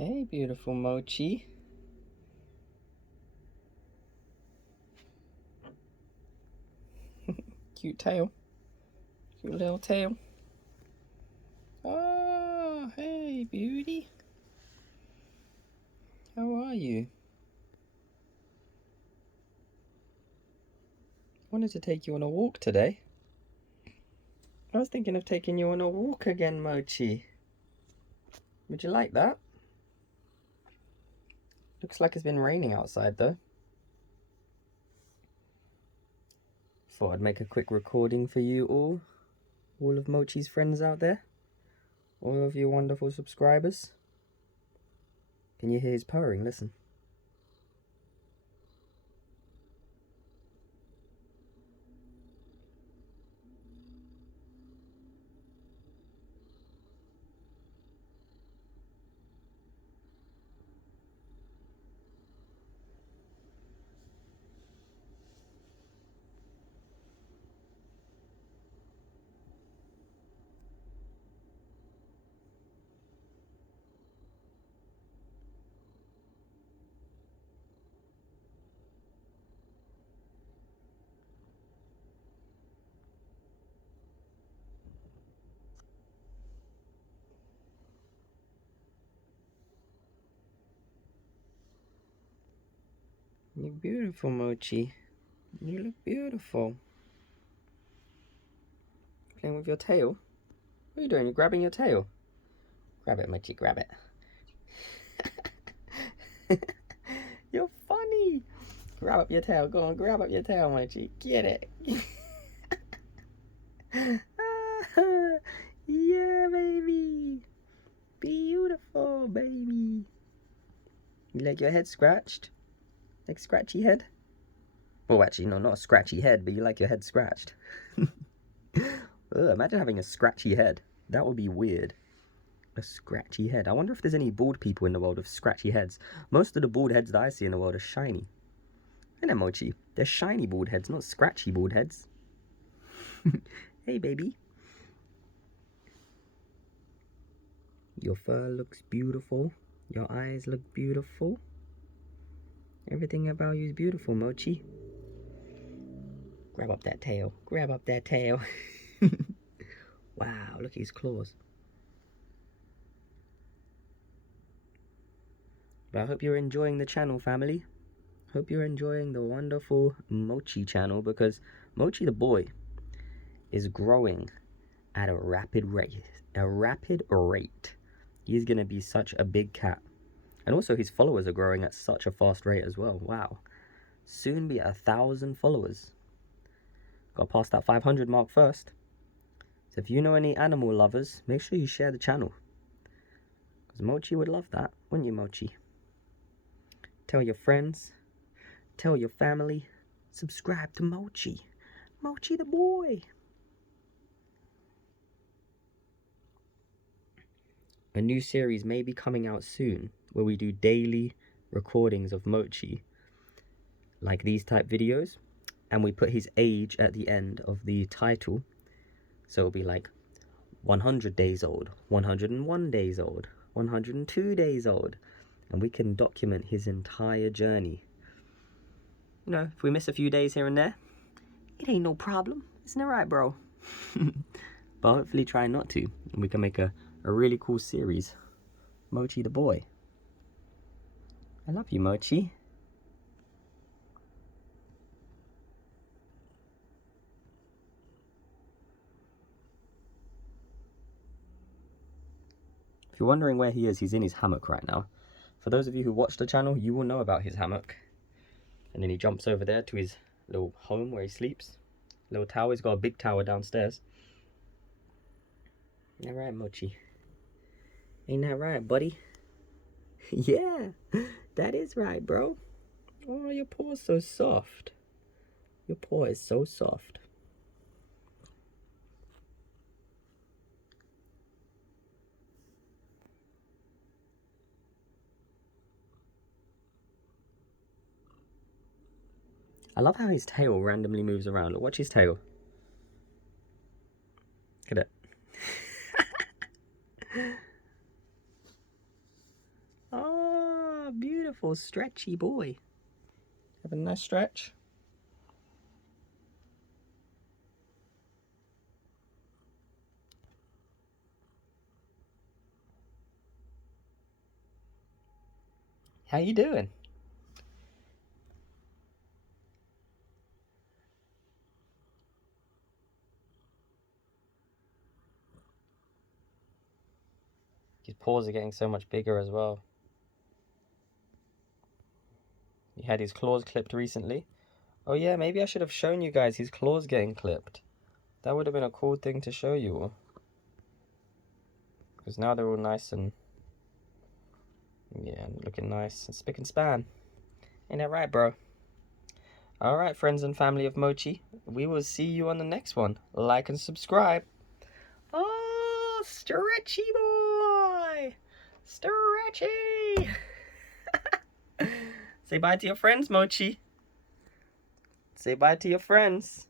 Hey, beautiful Mochi. Cute tail. Cute little tail. Oh, hey, beauty. How are you? Wanted to take you on a walk today. I was thinking of taking you on a walk again, Mochi. Would you like that? Looks like it's been raining outside though. Thought I'd make a quick recording for you all of Mochi's friends out there, all of you wonderful subscribers. Can you hear his purring? Listen. You're beautiful, Mochi. You look beautiful. Playing with your tail? What are you doing? You're grabbing your tail? Grab it, Mochi, grab it. You're funny. Grab up your tail. Go on, grab up your tail, Mochi. Get it. Yeah, baby. Beautiful, baby. You like your head scratched? Like scratchy head? Well, actually, no, not a scratchy head, but you like your head scratched. Ugh, imagine having a scratchy head. That would be weird. A scratchy head. I wonder if there's any bald people in the world with scratchy heads. Most of the bald heads that I see in the world are shiny. And Mochi, they're shiny bald heads, not scratchy bald heads. Hey, baby. Your fur looks beautiful. Your eyes look beautiful. Everything about you is beautiful, Mochi. Grab up that tail. Grab up that tail. Wow, look at his claws. But I hope you're enjoying the channel, family. Hope you're enjoying the wonderful Mochi channel, because Mochi the boy is growing at a rapid rate. He's gonna be such a big cat. And also his followers are growing at such a fast rate as well. Wow. Soon be 1,000 followers. Gotta pass that 500 mark first. So if you know any animal lovers, make sure you share the channel. Because Mochi would love that, wouldn't you, Mochi? Tell your friends. Tell your family. Subscribe to Mochi. Mochi the boy. A new series may be coming out soon where we do daily recordings of Mochi, like these type videos, and we put his age at the end of the title. So it'll be like 100 days old, 101 days old, 102 days old, and we can document his entire journey. You know, if we miss a few days here and there, it ain't no problem. Isn't it right, bro? But hopefully try not to, and we can make a really cool series. Mochi the boy. I love you, Mochi. If you're wondering where he is, he's in his hammock right now. For those of you who watch the channel, you will know about his hammock. And then he jumps over there to his little home where he sleeps. Little tower. He's got a big tower downstairs. Alright, Mochi. Ain't that right, buddy? Yeah, that is right, bro. Oh, your paw's so soft. Your paw is so soft. I love how his tail randomly moves around. Look, watch his tail. Look at it. beautiful stretchy boy. Have a nice stretch. How you doing? His paws are getting so much bigger as well. He had his claws clipped recently. Oh yeah, maybe I should have shown you guys his claws getting clipped. That would have been a cool thing to show you all. Because now they're all nice and... yeah, looking nice and spick and span. Ain't that right, bro? Alright, friends and family of Mochi. We will see you on the next one. Like and subscribe. Oh, stretchy boy! Stretchy! Say bye to your friends, Mochi. Say bye to your friends.